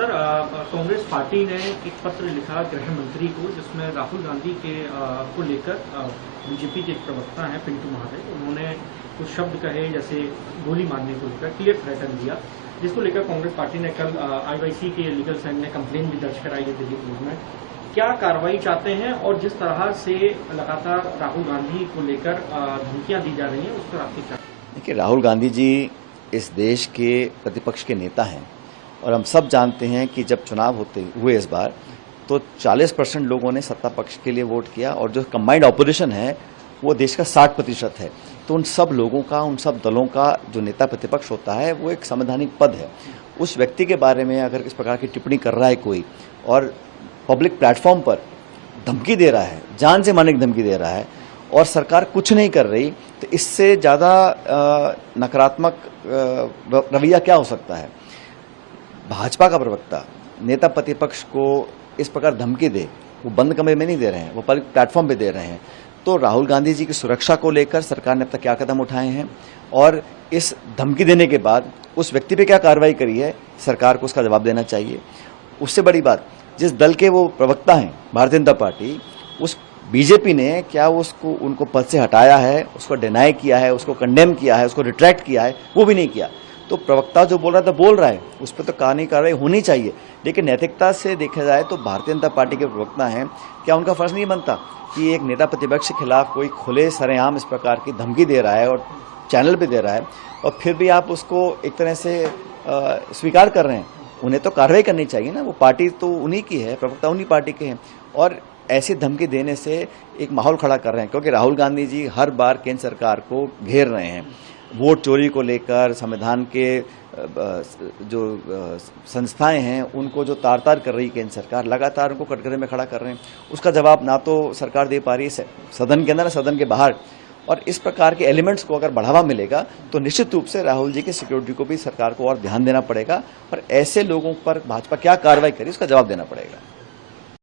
Sir, Congress party ने एक पत्र लिखा गृह मंत्री को, जिसमें राहुल गांधी के को लेकर बीजेपी के एक प्रवक्ता हैं पिंटू महादेव, उन्होंने कुछ शब्द कहे जैसे गोली मारने को लेकर क्लियर थ्रेटन दिया, जिसको लेकर कांग्रेस पार्टी ने कल आईवाईसी के लीगल सेल ने कंप्लेन भी दर्ज कराई है दिल्ली पुलिस में। क्या कार्रवाई चाहते हैं, और जिस तरह से लगातार राहुल गांधी को लेकर धमकियां दी जा रही हैं, उस पर आपकी क्या? देखिए, राहुल गांधी जी इस देश के प्रतिपक्ष के नेता हैं और हम सब जानते हैं कि जब चुनाव होते हुए इस बार तो 40% लोगों ने सत्ता पक्ष के लिए वोट किया और जो कंबाइंड ऑपोजिशन है वो देश का 60% है। तो उन सब लोगों का, उन सब दलों का जो नेता प्रतिपक्ष होता है वो एक संवैधानिक पद है। उस व्यक्ति के बारे में अगर इस प्रकार की टिप्पणी कर रहा है कोई और पब्लिक प्लेटफॉर्म पर धमकी दे रहा है, जान से मारने की धमकी दे रहा है और सरकार कुछ नहीं कर रही, तो इससे ज़्यादा नकारात्मक रवैया क्या हो सकता है। भाजपा का प्रवक्ता नेता प्रतिपक्ष को इस प्रकार धमकी दे, वो बंद कमरे में नहीं दे रहे हैं, वो पब्लिक प्लेटफॉर्म पे दे रहे हैं। तो राहुल गांधी जी की सुरक्षा को लेकर सरकार ने अब तक क्या कदम उठाए हैं और इस धमकी देने के बाद उस व्यक्ति पे क्या कार्रवाई करी है, सरकार को उसका जवाब देना चाहिए। उससे बड़ी बात, जिस दल के वो प्रवक्ता हैं, भारतीय जनता पार्टी, उस बीजेपी ने क्या उसको उनको पद से हटाया है, उसको डिनाई किया है, उसको कंडेम किया है, उसको रिट्रैक्ट किया है? वो भी नहीं किया। तो प्रवक्ता जो बोल रहा था बोल रहा है, उस पर तो कानूनी कार्रवाई होनी चाहिए। लेकिन नैतिकता से देखा जाए तो भारतीय जनता पार्टी के प्रवक्ता हैं, क्या उनका फर्ज नहीं बनता कि एक नेता प्रतिपक्ष के खिलाफ कोई खुले सरेआम इस प्रकार की धमकी दे रहा है और चैनल पे दे रहा है और फिर भी आप उसको एक तरह से स्वीकार कर रहे हैं? उन्हें तो कार्रवाई करनी चाहिए ना। वो पार्टी तो उन्हीं की है, प्रवक्ता उन्हीं पार्टी के हैं और ऐसी धमकी देने से एक माहौल खड़ा कर रहे हैं। क्योंकि राहुल गांधी जी हर बार केंद्र सरकार को घेर रहे हैं, वोट चोरी को लेकर, संविधान के जो संस्थाएं हैं उनको जो तार तार कर रही केंद्र सरकार, लगातार उनको कटघरे में खड़ा कर रहे हैं। उसका जवाब ना तो सरकार दे पा रही है सदन के अंदर, ना सदन के बाहर। और इस प्रकार के एलिमेंट्स को अगर बढ़ावा मिलेगा तो निश्चित रूप से राहुल जी की सिक्योरिटी को भी सरकार को और ध्यान देना पड़ेगा और ऐसे लोगों पर भाजपा क्या कार्रवाई करे उसका जवाब देना पड़ेगा।